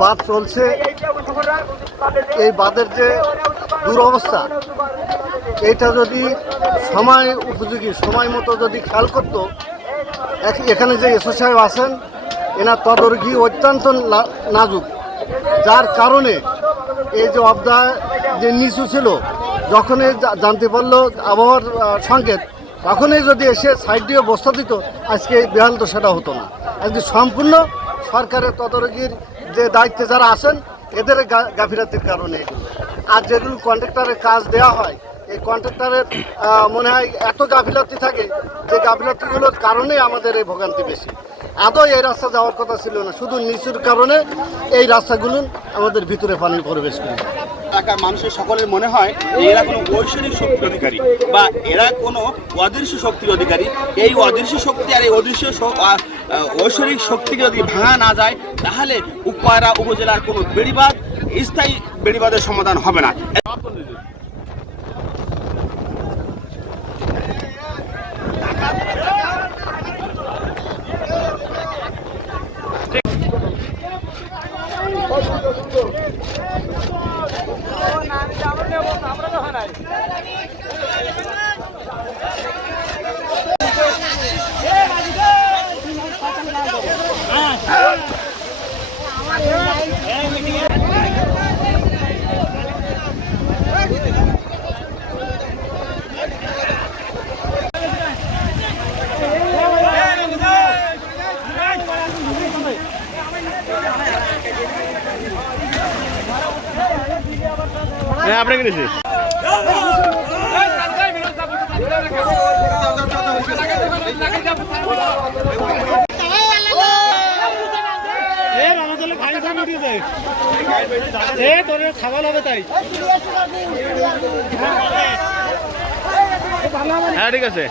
বাঁধ চলছে, এই বাঁধের যে দুরবস্থা, এইটা যদি সময় উপযোগী সময় মতো যদি খেয়াল করতো, এখানে যে এসও সাহেব আছেন এনার তদারকি অত্যন্ত নাজুক, যার কারণে এই যে অবদা যে নিচু ছিল, যখনই জানতে পারলো আবহাওয়ার সংকেত, তখনই যদি এসে সাইড দিয়ে বস্তা দিত, আজকে বেহাল তো সেটা হতো না। আজকে সম্পূর্ণ সরকারের তদারকির যে দায়িত্বে যারা আছেন এদের গাফিলতির কারণে। আর যেগুলো কন্ট্রাক্টরের কাজ দেওয়া হয়, এই কন্ট্রাক্টরের মনে হয় এত গাফিলতি থাকে, যে গাফিলতিগুলোর কারণেই আমাদের এই ভোগান্তি বেশি। আদৌ এই রাস্তা যাওয়ার কথা ছিল না, শুধু নিচুর কারণে এই রাস্তাগুলো আমাদের ভিতরে পানি প্রবেশ করে। এলাকার মানুষের সকলের মনে হয় এরা কোনো ঐশ্বরিক শক্তির অধিকারী বা এরা কোনো অদৃশ্য শক্তির অধিকারী। এই অদৃশ্য শক্তি আর এই অদৃশ্য ঐশ্বরিক শক্তিকে যদি ভাঙা না যায়, তাহলে উপায়রা উপজেলার কোনো বেড়িবাঁধ স্থায়ী বেড়িবাঁধের সমাধান হবে না। আপনাকে নিয়েছি খাবার হবে তাই। হ্যাঁ ঠিক আছে।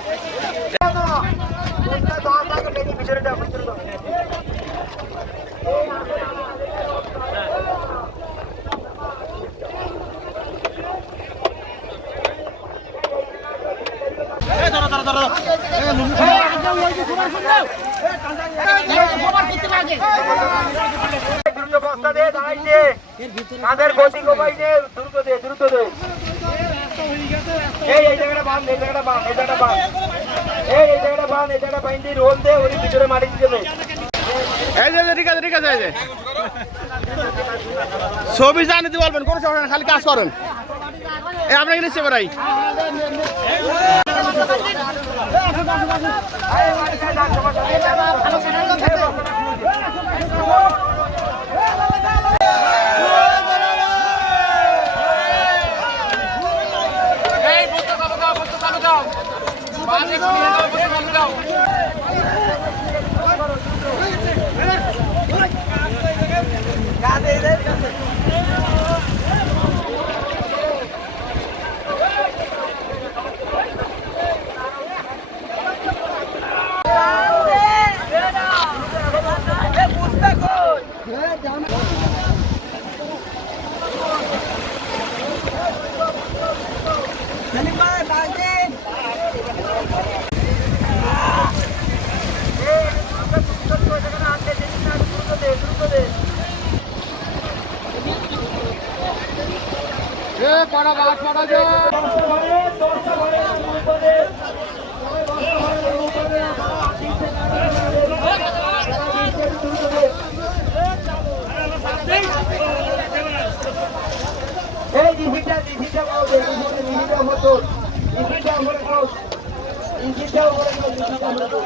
তাদের গতি কমাই দে, দ্রুত দে, দ্রুত দে। এই জায়গাটা বাঁধ, এই জায়গাটা বাঁধ, এই জায়গাটা বাঁধ, এই জায়গাটা বাঁধ, এই জায়গাটা বাইন্দে রোল দে, ওর ভিতরে মাটি দিয়ে দেবে। এই যে ঠিক আছে, ঠিক আছে। এই যে ছবি জানিতে বলবেন, কোনো সমস্যা না, খালি কাজ করেন। এই আপনাকে নিচ্ছে ভাই। পড়া বাস পড়া যায়। এই ডিভিটা বলবে, ডিভিটা মতো, ডিভিটা মতো, ডিভিটা মতো।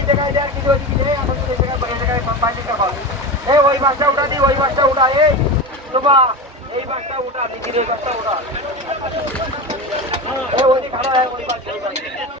এই জায়গায় দেখ কিছু ওদিকে দে এখন এই জায়গায় বাইরে কর এই ওই বাসটা উঠা দি ওই বাসটা উঠা এই তোবা এই বাসটা উঠা দিদি এই বাসটা উঠা এই ওই খাড়া है ওই বাসটা